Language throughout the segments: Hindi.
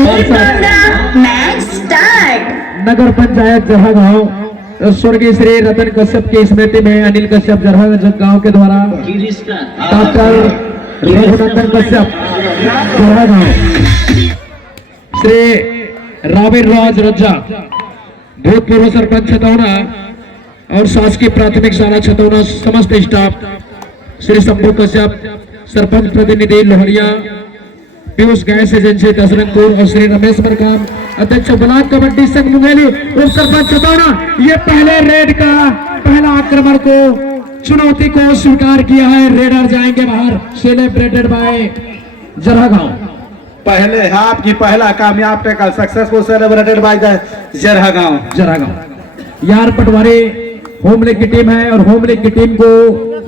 Match start. नगर पंचायत जहागांव स्वर्गीय श्री रतन कश्यप की स्मृति में अनिल कश्यप जहागांव के द्वारा डॉक्टर रघुनंदन कश्यप जहागांव, श्री रावीर राज रज्जा भूतपूर्व सरपंच छतौना और शासकीय प्राथमिक शाला छतौना समस्त स्टाफ, श्री शंभू कश्यप सरपंच प्रतिनिधि लोहरिया, पीयूष गैस एजेंसी दसरंगपुर और श्री रमेश मरकाम अध्यक्ष ब्लॉक कबड्डी संघ मुंगेली उप सरपंच छतौना, ये पहले रेड का पहला आक्रमण को चुनौती को स्वीकार किया है। रेडर जाएंगे बाहर, सेलिब्रेटेड बाय जरागांव। पहले हाफ की पहला कामयाब टैकल सक्सेसफुल सेलिब्रेटेड बाय जरागांव। यार पटवारी होम लीग की टीम है और होम लीग की टीम को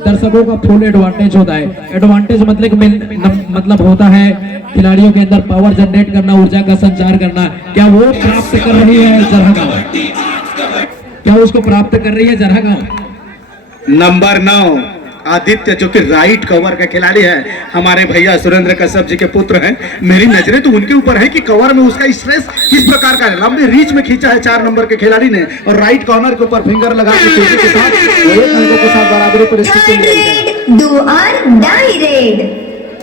दर्शकों का फुल एडवांटेज होता है। एडवांटेज मतलब होता है खिलाड़ियों के अंदर पावर जनरेट करना, ऊर्जा का संचार करना। क्या वो प्राप्त कर रही है जरागांव? क्या उसको प्राप्त कर रही है जरागांव? नंबर 9 आदित्य जो कि राइट कवर का खिलाड़ी है, हमारे भैया सुरेंद्र कश्यप जी के पुत्र हैं। मेरी नजरें तो उनके ऊपर है कि कवर में उसका स्ट्रेस किस प्रकार का है। लंबे रीच में खींचा है 4 नंबर के खिलाड़ी ने और राइट कॉर्नर के ऊपर फिंगर लगा के तेजी के साथ एक अंकों के साथ बराबरी पर स्थिति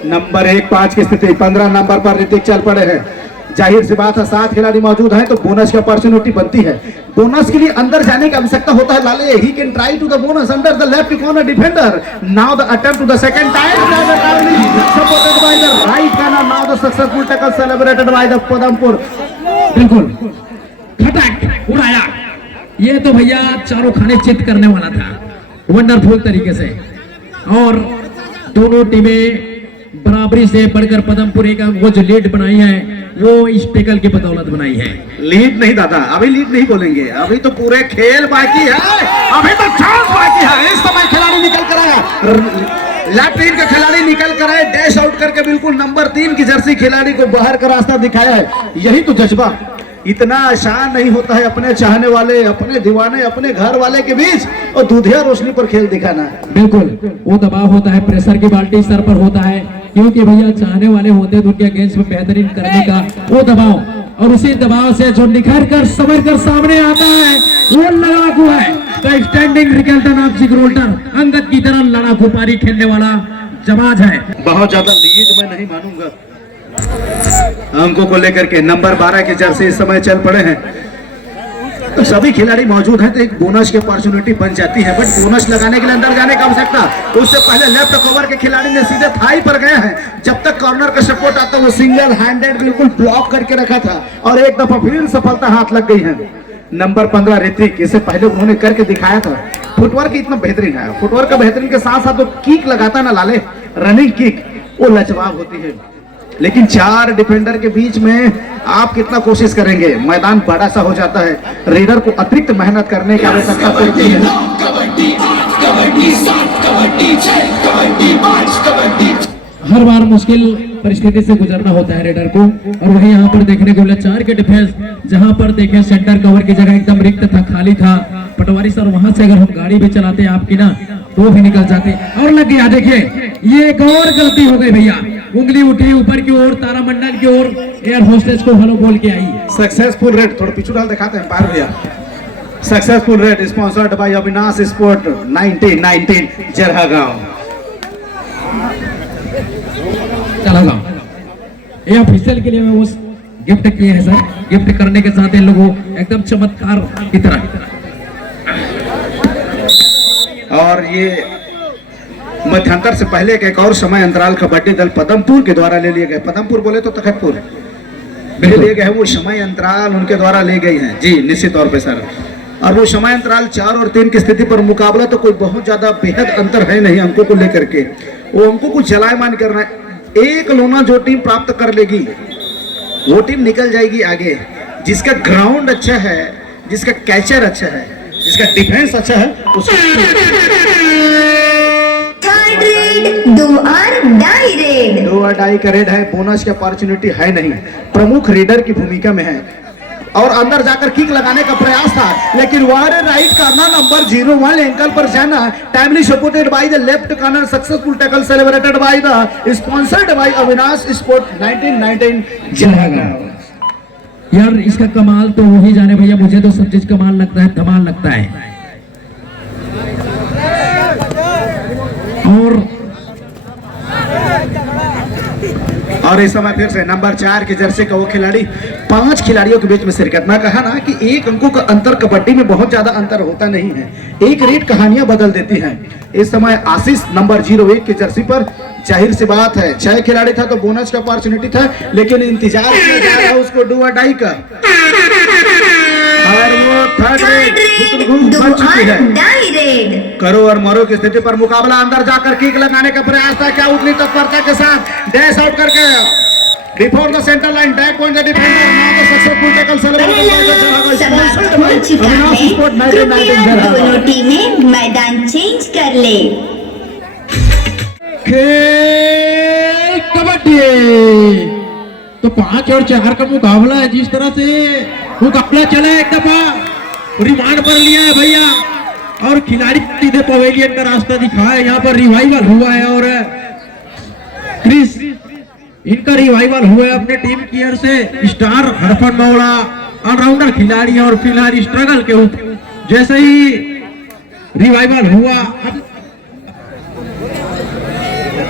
नंबर 1-5 की स्थिति 15 नंबर पर ऋतिक चल पड़े हैं। जाहिर सी बात है 7 खिलाड़ी मौजूद हैं तो बोनस की अपॉर्चुनिटी बनती है। बोनस के लिए अंदर जाने की आवश्यकता होता है लाले। He can try to the bonus under the left corner defender. Now the attempt to the second time supported by the right corner. Now the successful tackle celebrated by the Padampur. बिल्कुल खटक उड़ाया। ये तो भैया चारों खाने चित करने वाला था वंडरफुल तरीके से। और दोनों टीमें बराबरी से बढ़कर पदमपुरी का वो जो लीड बनाई है वो इस टेकल की बदौलत बनाई है। लीड नहीं दादा, अभी लीड नहीं बोलेंगे, अभी तो पूरे खेल बाकी है, अभी तो चांस बाकी है। इस समय खिलाड़ी निकल कर आया, लेफ्ट विंग का खिलाड़ी निकल कर आए, डैश आउट करके बिल्कुल नंबर 3 की जर्सी खिलाड़ी को बाहर का रास्ता दिखाया है। यही तो जज्बा, इतना आसान नहीं होता है अपने चाहने वाले, अपने दीवाने, अपने घर वाले के बीच और दूधिया रोशनी पर खेल दिखाना। बिल्कुल वो दबाव होता है, प्रेशर की बाल्टी सर पर होता है, क्योंकि भैया चाहने वाले होते हैं तो उनके अगेंस्ट में बेहतरीन करने का वो दबाव, और उसी दबाव से जो निखर कर समझ कर सामने आता है वो लड़ाकू है। तो standing Rickelton of Gibraltar Angad की तरह लड़ाकू पारी खेलने वाला जवाज है। बहुत ज्यादा लीड मैं नहीं मानूंगा अंकों को लेकर के। नंबर 12 की जर्सी इस समय चल पड़े हैं तो सभी खिलाड़ी मौजूद हैं तो एक बोनस की अपॉर्चुनिटी बन जाती है। बट बोनस लगाने के लिए अंदर जाने की आवश्यकता, उससे पहले लेफ्ट कवर के खिलाड़ी ने सीधे थाई पर गए हैं। जब तक कॉर्नर का सपोर्ट आता वो सिंगल हैंडेड बिल्कुल ब्लॉक करके रखा था और एक दफा फिर सफलता हाथ लग गई है। नंबर 15 ऋतिक, इससे पहले उन्होंने करके दिखाया था। फुटवर्क इतना बेहतरीन है, फुटवर्क का बेहतरीन के साथ साथ तो किक लगाता ना लाले, रनिंग किक वो लाजवाब होती है। लेकिन 4 डिफेंडर के बीच में आप कितना कोशिश करेंगे, मैदान बड़ा सा हो जाता है। रेडर को अतिरिक्त मेहनत करने की आवश्यकता पड़ती है। हर बार मुश्किल परिस्थिति से गुजरना होता है रेडर को, और वही यहाँ पर देखने को मिला 4 के डिफेंस, जहाँ पर देखें सेंटर कवर की जगह एकदम रिक्त था, खाली था। पटवारी सर वहां से अगर हम गाड़ी भी चलाते आपकी ना तो भी निकल जाते और लग गया। देखिए ये एक और गलती हो गई भैया, उंगली उठी ऊपर की ओर, तारामंडल की ओर, एयर होस्टेस को हेलो बोल के आई। सक्सेसफुल रेड, थोड़ा पीछू डाल दिखाते हैं पार भैया। Successful red sponsored by Avinash sport 1919 जरागांव। ये ऑफिशियल के लिए मैं उस गिफ्ट किए हैं सर, गिफ्ट करने के साथ इन लोगों एकदम चमत्कार की तरह। और ये मध्यांतर से पहले एक और समय अंतराल कबड्डी दल पदमपुर के द्वारा ले लिए गए। पदमपुर बोले तो तखतपुर ले लिए गए, वो समय अंतराल उनके द्वारा ले गई हैं जी, निश्चित तौर पे सर। और वो समय अंतराल 4 और 3 की स्थिति पर मुकाबला तो कोई बहुत ज्यादा बेहद अंतर है नहीं अंकों को लेकर के। वो अंकों को चलायमान करना है। एक लोना जो टीम प्राप्त कर लेगी वो टीम निकल जाएगी आगे। जिसका ग्राउंड अच्छा है, जिसका कैचर अच्छा है, जिसका डिफेंस अच्छा है, उसको डू और डाई का रेड है। बोनस की अपॉर्चुनिटी है नहीं, प्रमुख रेडर की भूमिका में है और अंदर जाकर किक लगाने का प्रयास था, लेकिन wire right corner number 01 ankle पर जाना, timely supported by the left corner, successful tackle celebrated by the sponsored by Avinash sport 1919 जरागांव। यार इसका कमाल तो वही जाने भैया, मुझे तो सब चीज कमाल लगता है, धमाल लगता है। और इस समय फिर से नंबर 4 की जर्सी का वो खिलाड़ी 5 खिलाड़ियों के बीच में शिरकत। मैं कहा ना कि 1 अंकों का अंतर कबड्डी में बहुत ज्यादा अंतर होता नहीं है, एक रेट कहानियां बदल देती हैं। इस समय आशीष नंबर 01 की जर्सी पर, जाहिर सी बात है 6 खिलाड़ी था तो बोनस का अपॉर्चुनिटी था, लेकिन इंतजार किया जा रहा है उसको डू और डाई का, और वो थर्ड रेट बन चुकी है। करो और मरो की स्थिति पर मुकाबला, अंदर जाकर किक लगाने का प्रयास था, क्या उतनी तत्परता के साथ डैश आउट करके before the centre line tag point the defender, now the successful tackle celebration. दोनों टीमें मैदान चेंज कर ले। खेल कबड्डी तो 5 और 4 का मुकाबला है। जिस तरह से मुकाबला चला, एक दफा रिमांड पर लिया है भैया और खिलाड़ी सीधे पवेलियन का रास्ता दिखा है। यहाँ पर रिवाइवल हुआ है और क्रिस इनका रिवाइवल हुआ है अपने टीम की ओर से। स्टार हरफन मौला ऑलराउंडर खिलाड़ी है और फिलहाल स्ट्रगल के ऊपर जैसे ही रिवाइवल हुआ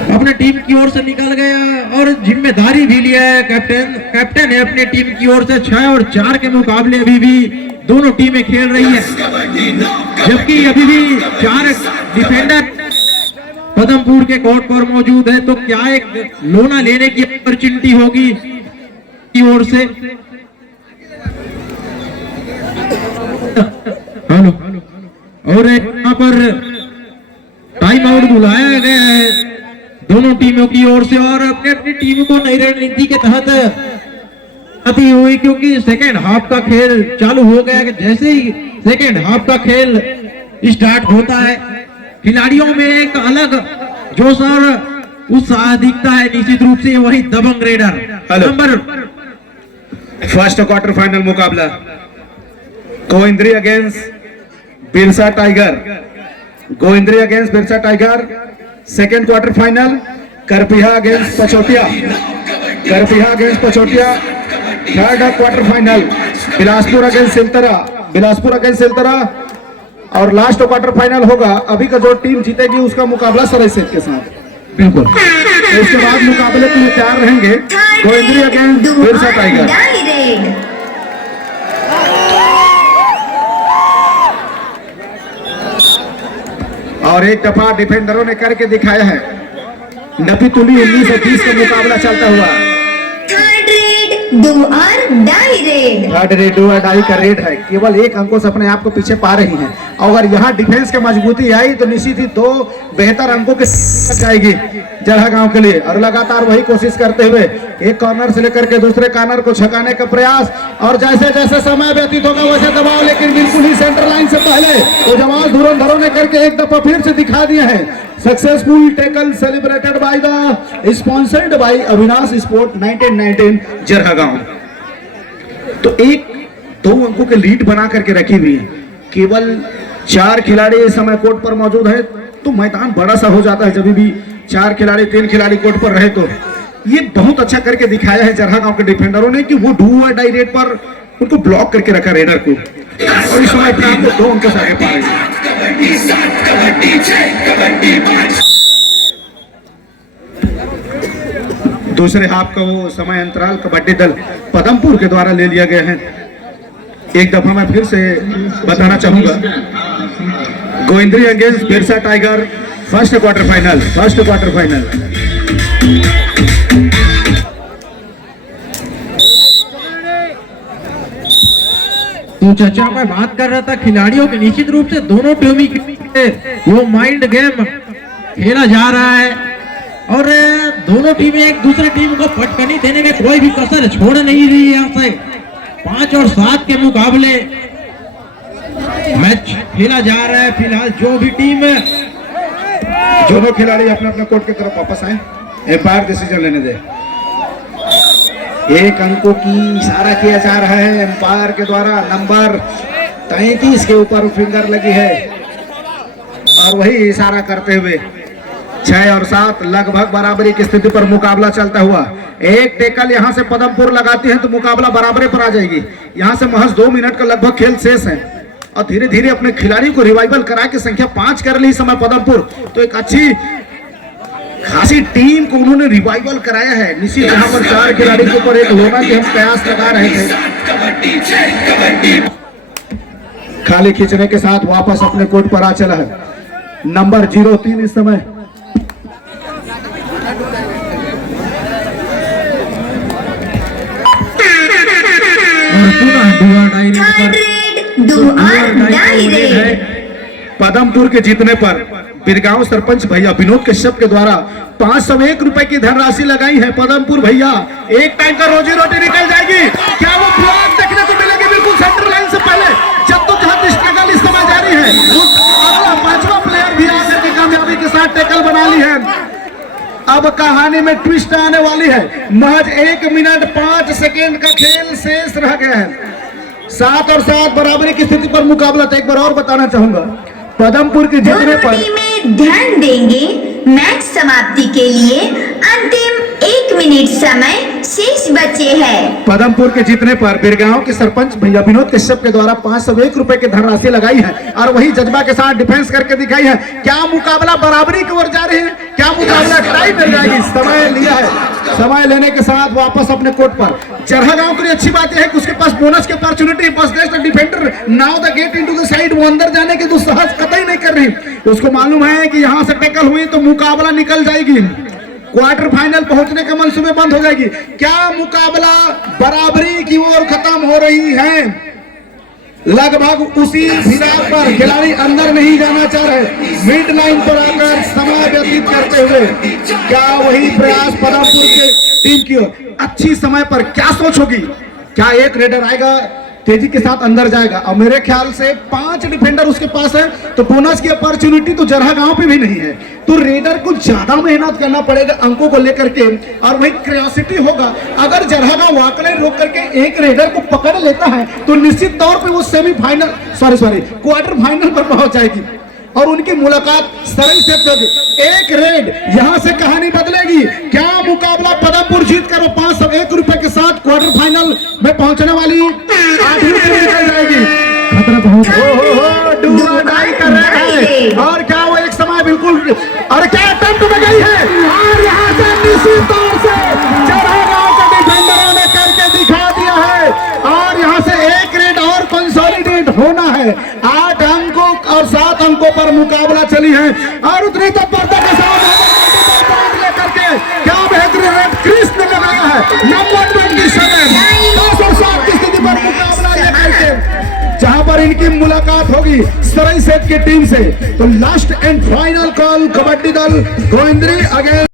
अपने टीम की ओर से निकल गया और जिम्मेदारी भी लिया है। कैप्टन है अपने टीम की ओर से। 6 और 4 के मुकाबले अभी भी दोनों टीमें खेल रही है, जबकि अभी भी 4 डिफेंडर पदमपुर के कोर्ट पर मौजूद है। तो क्या एक लोना लेने की अपॉर्चुनिटी होगी की ओर से। हेलो, और यहाँ पर टाइम आउट बुलाया गया है दोनों टीमों की ओर से और अपने अपनी टीम को नई रणनीति के तहत अति हुई, क्योंकि सेकेंड हाफ का खेल चालू हो गया कि जैसे ही सेकेंड हाफ का खेल स्टार्ट होता है खिलाड़ियों में एक अलग जोश और उत्साह दिखता है। निश्चित रूप से वही दबंग raider number first quarter final मुकाबला Govindri against Birsa Tiger, Govindri against Birsa Tiger. Second quarter final Karpiha against Pachautiya, Karpiha against Pachautiya. Third quarter final Bilaspur against Siltara, Bilaspur against Siltara. और लास्ट क्वार्टर फाइनल होगा, अभी का जो टीम जीतेगी उसका मुकाबला सरसेट के साथ। बिल्कुल, तो इसके बाद मुकाबले के लिए तैयार रहेंगे गोविंद्री अगेंस्ट बिरसा टाइगर। और एक दफा डिफेंडरों ने करके दिखाया है। नपी तुली 1930 का मुकाबला चलता हुआ। थर्ड रेड डू और die raid. Third raid do और डाई का रेड है, केवल 1 अंकों से अपने आप को पीछे पा रही हैं। अगर यहाँ डिफेंस के मजबूती आई तो निश्चित ही 2 बेहतर अंकों के जाएगी जरहा गांव के लिए। और लगातार वही कोशिश करते हुए एक कॉर्नर से लेकर के दूसरे कॉर्नर को छकाने का प्रयास, और जैसे जैसे समय व्यतीत होगा वैसे दबाव, लेकिन बिल्कुल ही सेंटर लाइन से पहले वो जवान धुरंधरों ने करके एक दफा फिर से दिखा दिया है। Successful tackle celebrated by the sponsored by Avinash sport 1919 जरहा गांव। तो 1-2 अंकों के लीड बना करके रखी हुई है। केवल 4 खिलाड़ी इस समय कोर्ट पर मौजूद है, तो मैदान बड़ा सा हो जाता है जब भी 4 खिलाड़ी 3 खिलाड़ी कोर्ट पर रहे। तो ये बहुत अच्छा करके दिखाया है जरहा गांव के डिफेंडरों ने कि वो डू और डाई रेड पर उनको ब्लॉक करके रखा रेडर को, और इस समय अपने आप को 2 अंकों से आगे पा रहे हैं। दूसरे हाफ का वो समय अंतराल कबड्डी दल पदमपुर के द्वारा ले लिया गया है। एक दफा मैं फिर से बताना चाहूंगा, Govindri against Birsa Tiger first quarter final, first quarter final. तो चाचा मैं बात कर रहा था खिलाड़ियों के, निश्चित रूप से दोनों टीम के वो माइंड गेम खेला जा रहा है और दोनों टीमें एक दूसरे टीम को फटकनी देने में कोई भी कसर छोड़ नहीं रही है। यहाँ से 5 और 7 के मुकाबले मैच खेला जा रहा है। फिलहाल जो भी टीम, दोनों खिलाड़ी अपने अपने कोर्ट की तरफ वापस आए, एम्पायर डिसीजन लेने दे। 1 अंकों की इशारा किया जा रहा है एम्पायर के द्वारा। नंबर 33 के ऊपर फिंगर लगी है और वही इशारा करते हुए 6 और 7 लगभग बराबरी की स्थिति पर मुकाबला चलता हुआ। एक टेकल यहां से पदमपुर लगाती है तो मुकाबला बराबरी पर आ जाएगी। यहां से महज 2 मिनट का लगभग खेल शेष है और धीरे धीरे अपने खिलाड़ी को रिवाइवल करा के संख्या 5 कर ली समय पदमपुर। तो एक अच्छी खासी टीम को उन्होंने रिवाइवल कराया है। निश्चित यहाँ पर 4 खिलाड़ी के ऊपर एक होना कि हम प्रयास लगा रहे थे। खाली खींचने के साथ वापस अपने कोर्ट पर आ चला है नंबर 03 इस समय। थर्ड रेड डू और डाई रेड। पदमपुर के जीतने पर बिरगांव सरपंच भैया विनोद कश्यप के द्वारा 501 रुपए की धनराशि लगाई है। पदमपुर भैया एक टाइम का रोजी रोटी निकल जाएगी। क्या वो ब्लॉक देखने को मिलेगी बिल्कुल सेंटर लाइन से पहले जब तो जहां स्ट्रगल इस समय जारी है। अगला 5वां प्लेयर भी आकर के कामयाबी के साथ टैकल बना ली है। अब कहानी में ट्विस्ट आने वाली है। महज 1 मिनट 5 सेकेंड का खेल शेष रह गया है। 7 और 7 बराबरी की स्थिति पर मुकाबला। तो एक बार और बताना चाहूंगा पदमपुर के जीतने पर टीमें ध्यान देंगे। मैच समाप्ति के लिए अंतिम 1 मिनट समय शेष बचे हैं। पदमपुर के जीतने पर बिरगांव के सरपंच भैया विनोद कश्यप के द्वारा 501 रुपए की धनराशि लगाई है और वही जज्बा के साथ डिफेंस करके दिखाई है। क्या मुकाबला बराबरी की ओर जा रही है? क्या मुकाबला टाई मिल जाएगी? समय लिया है। समय लेने के साथ वापस अपने कोर्ट पर। चरहा गांव के लिए अच्छी बात है कि उसके पास बोनस की अपॉर्चुनिटी। बस defender now the get into the side. वो अंदर जाने की दुस्साहस कतई नहीं कर रही। उसको मालूम है कि यहां से टैकल हुई तो मुकाबला निकल जाएगी। क्वार्टर फाइनल पहुंचने के मंसूबे बंद हो जाएगी। क्या मुकाबला बराबरी की ओर खत्म हो रही है? लगभग उसी फिराक पर खिलाड़ी अंदर नहीं जाना चाह रहे। मिड लाइन पर आकर समय व्यतीत करते हुए क्या वही प्रयास पदमपुर के टीम की ओर। अच्छी समय पर क्या सोच होगी? क्या एक रेडर आएगा तेजी के साथ अंदर जाएगा? और मेरे ख्याल से 5 डिफेंडर उसके पास है तो बोनस की अपॉर्चुनिटी तो जरहा गांव पे भी नहीं है। तो रेडर को ज्यादा मेहनत करना पड़ेगा अंकों को लेकर के और वही क्यूरियोसिटी होगा। अगर जरहा गांव वाकई रोक करके एक रेडर को पकड़ लेता है तो निश्चित तौर पे वो सेमीफाइनल क्वार्टर फाइनल पर पहुंच जाएगी और उनकी मुलाकात सरई से होगी। एक रेड यहां से कहानी बदलेगी। क्या मुकाबला पदमपुर जीत कर 501 रुपए के साथ क्वार्टर फाइनल में पहुंचने वाली 8वीं टीम निकल जाएगी। खतरा बहुत कर रहा है और क्या वो एक समय बिल्कुल और क्या अटेम्प्ट में गई है और यहां से निश्चित तौर से चरहा गांव के डिफेंडरों ने करके दिखा दिया है और यहां से एक रेड और कंसोलिडेट होना है। 8 अंकों और 7 अंकों पर मुकाबला चली है और उतनी तत्परता के साथ लेकर के क्या बेहतरीन रेड क्रिस ने लगाया है। नंबर 27 10 और 7 की स्थिति पर मुकाबला लेकर के जहां पर इनकी मुलाकात होगी सरई सेठ की टीम से। तो last and final call kabaddi दल गोविंदरी अगेंस्ट